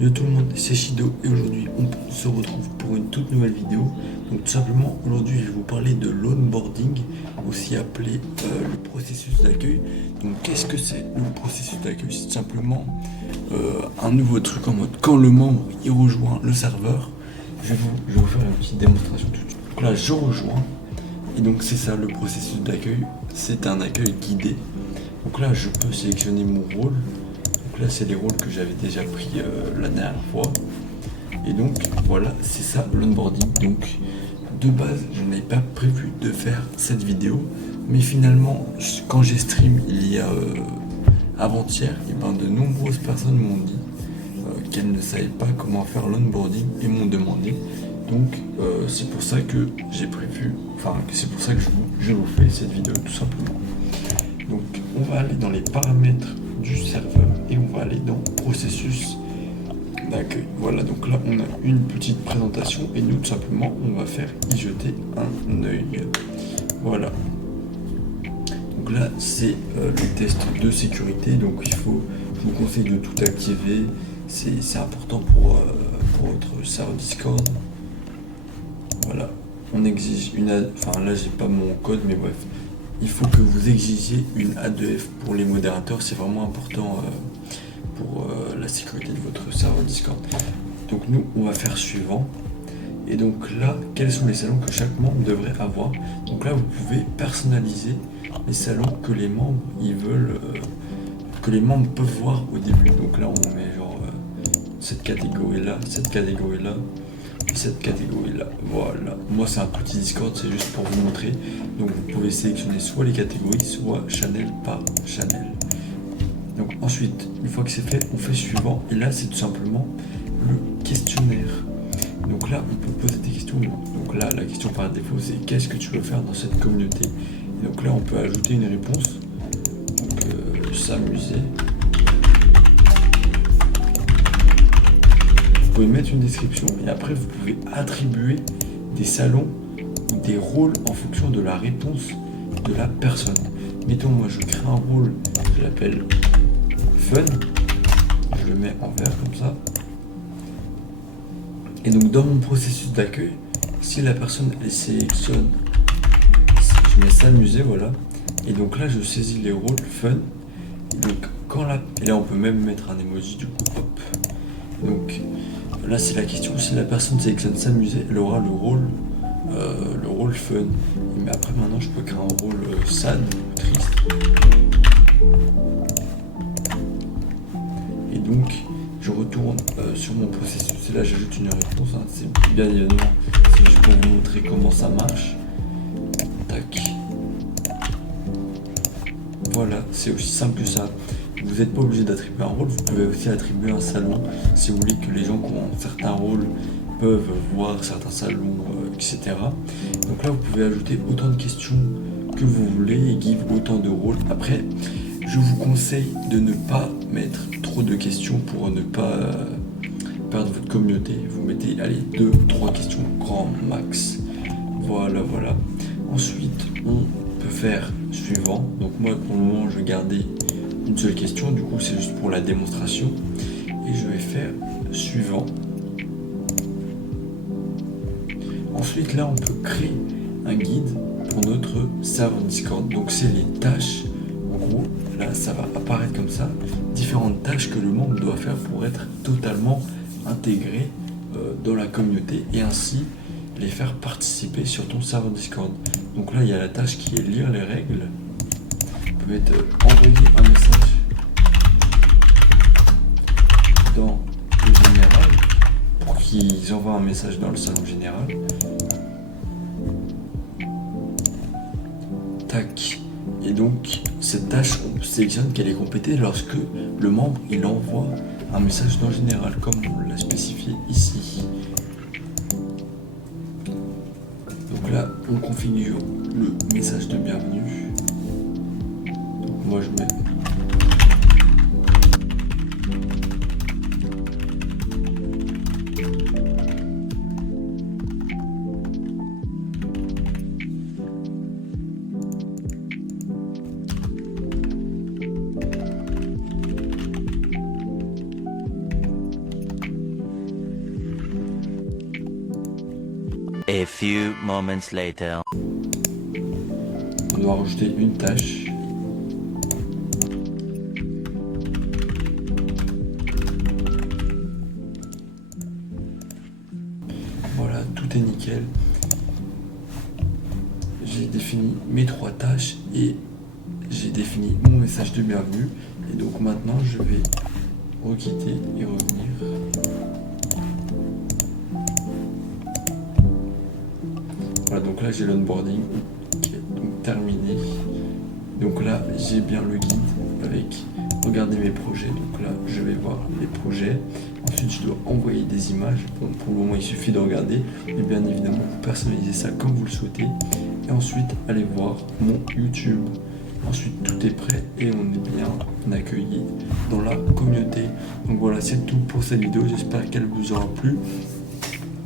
Yo tout le monde, c'est Shido et aujourd'hui on se retrouve pour une toute nouvelle vidéo. Donc tout simplement aujourd'hui je vais vous parler de l'onboarding, aussi appelé le processus d'accueil. Donc qu'est-ce que c'est le processus d'accueil? C'est simplement un nouveau truc en mode quand le membre il rejoint le serveur, je vais vous faire une petite démonstration tout de suite. Donc là je rejoins et donc c'est ça le processus d'accueil, c'est un accueil guidé. Donc là je peux sélectionner mon rôle. Là c'est les rôles que j'avais déjà pris la dernière fois et donc voilà c'est ça l'onboarding. Donc de base je n'avais pas prévu de faire cette vidéo mais finalement quand j'ai stream il y a avant-hier et ben de nombreuses personnes m'ont dit qu'elles ne savaient pas comment faire l'onboarding et m'ont demandé, donc c'est pour ça que j'ai prévu, c'est pour ça que je vous fais cette vidéo tout simplement. Donc on va aller dans les paramètres du serveur et on va aller dans processus d'accueil. Voilà, donc là on a une petite présentation et nous tout simplement on va faire y jeter un œil. Voilà. Donc là c'est le test de sécurité, donc je vous conseille de tout activer, c'est important pour votre serveur Discord. Voilà, on exige une là j'ai pas mon code mais bref. Il faut que vous exigiez une A2F pour les modérateurs, c'est vraiment important pour la sécurité de votre serveur Discord. Donc nous, on va faire suivant. Et donc là, quels sont les salons que chaque membre devrait avoir? Donc là, vous pouvez personnaliser les salons que les membres ils veulent, que les membres peuvent voir au début. Donc là, on met genre cette catégorie là, cette catégorie là. Cette catégorie là, voilà. Moi c'est un petit Discord, c'est juste pour vous montrer. Donc vous pouvez sélectionner soit les catégories, soit channel par channel. Donc ensuite, une fois que c'est fait, on fait suivant. Et là c'est tout simplement le questionnaire. Donc là on peut poser des questions. Donc là la question par défaut c'est qu'est-ce que tu veux faire dans cette communauté. Et donc là on peut ajouter une réponse. Donc s'amuser. Vous pouvez mettre une description et après vous pouvez attribuer des salons ou des rôles en fonction de la réponse de la personne. Mettons moi je crée un rôle, je l'appelle fun, je le mets en vert comme ça. Et donc dans mon processus d'accueil, si la personne elle sélectionne, je mets s'amuser, voilà. Et donc là je saisis les rôles fun. Et donc et là on peut même mettre un emoji du coup, hop. Donc là c'est la question, si la personne sélectionne s'amuser, elle aura le rôle fun. Mais après maintenant je peux créer un rôle sad ou triste. Et donc je retourne sur mon processus et là j'ajoute une réponse, hein. C'est bien évidemment, c'est juste pour vous montrer comment ça marche. Tac. Voilà, c'est aussi simple que ça. Vous n'êtes pas obligé d'attribuer un rôle, vous pouvez aussi attribuer un salon si vous voulez que les gens qui ont certains rôles peuvent voir certains salons, etc. Donc là vous pouvez ajouter autant de questions que vous voulez et give autant de rôles. Après, je vous conseille de ne pas mettre trop de questions pour ne pas perdre votre communauté. Vous mettez, allez, 2-3 questions grand max. Voilà. Ensuite, on peut faire suivant. Donc moi pour le moment je vais garder une seule question, du coup c'est juste pour la démonstration et je vais faire suivant. Ensuite là on peut créer un guide pour notre serveur Discord, donc c'est les tâches, en gros là ça va apparaître comme ça, différentes tâches que le membre doit faire pour être totalement intégré dans la communauté et ainsi les faire participer sur ton serveur Discord. Donc là il y a la tâche qui est lire les règles. Vous pouvez envoyer un message dans le général pour qu'ils envoient un message dans le salon général. Tac. Et donc cette tâche on sélectionne qu'elle est complétée lorsque le membre il envoie un message dans le général comme on l'a spécifié ici. Donc là on configure le message de bienvenue. Donc moi je mets A few moments later. On doit rajouter une tâche. Voilà, tout est nickel. J'ai défini mes 3 tâches et j'ai défini mon message de bienvenue. Et donc maintenant, je vais requitter et revenir. Voilà, donc là j'ai l'onboarding qui est donc terminé. Donc là j'ai bien le guide avec regarder mes projets. Donc là je vais voir les projets. Ensuite je dois envoyer des images. Bon, pour le moment il suffit de regarder. Et bien évidemment vous personnalisez ça comme vous le souhaitez. Et ensuite allez voir mon YouTube. Ensuite tout est prêt et on est bien accueilli dans la communauté. Donc voilà, c'est tout pour cette vidéo. J'espère qu'elle vous aura plu.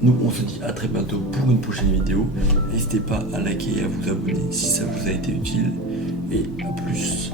Nous on se dit à très bientôt pour une prochaine vidéo. N'hésitez pas à liker et à vous abonner si ça vous a été utile. Et à plus.